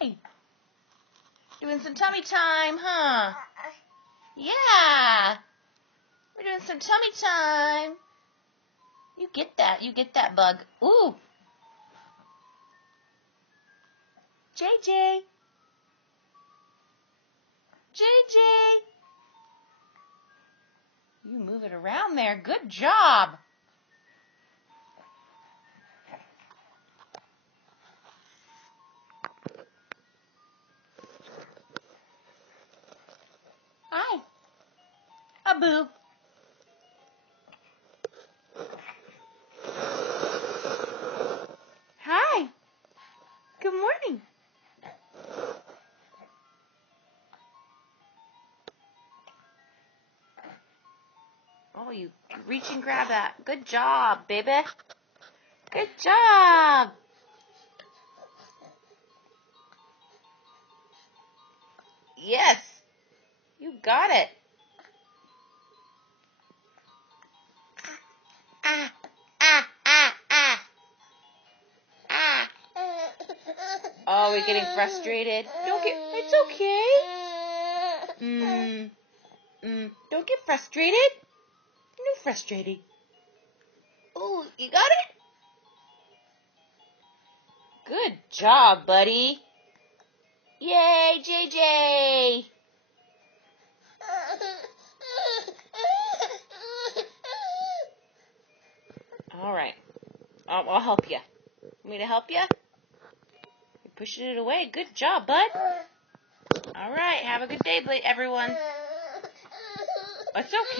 Hi. Doing some tummy time, huh? Yeah. We're doing some tummy time. You get that. You get that bug. Ooh. JJ. JJ. You move it around there. Good job. Hi. Abu. Hi. Good morning. Oh, you reach and grab that. Good job, baby. Good job. Yes. You got it. Ah, ah, ah, ah. Ah. Oh, we're getting frustrated. It's okay. Don't get frustrated. No frustrating. Oh, you got it? Good job, buddy. Yay, JJ. All right. I'll help you. Want me to help you? You're pushing it away. Good job, bud. All right. Have a good day, everyone. It's okay.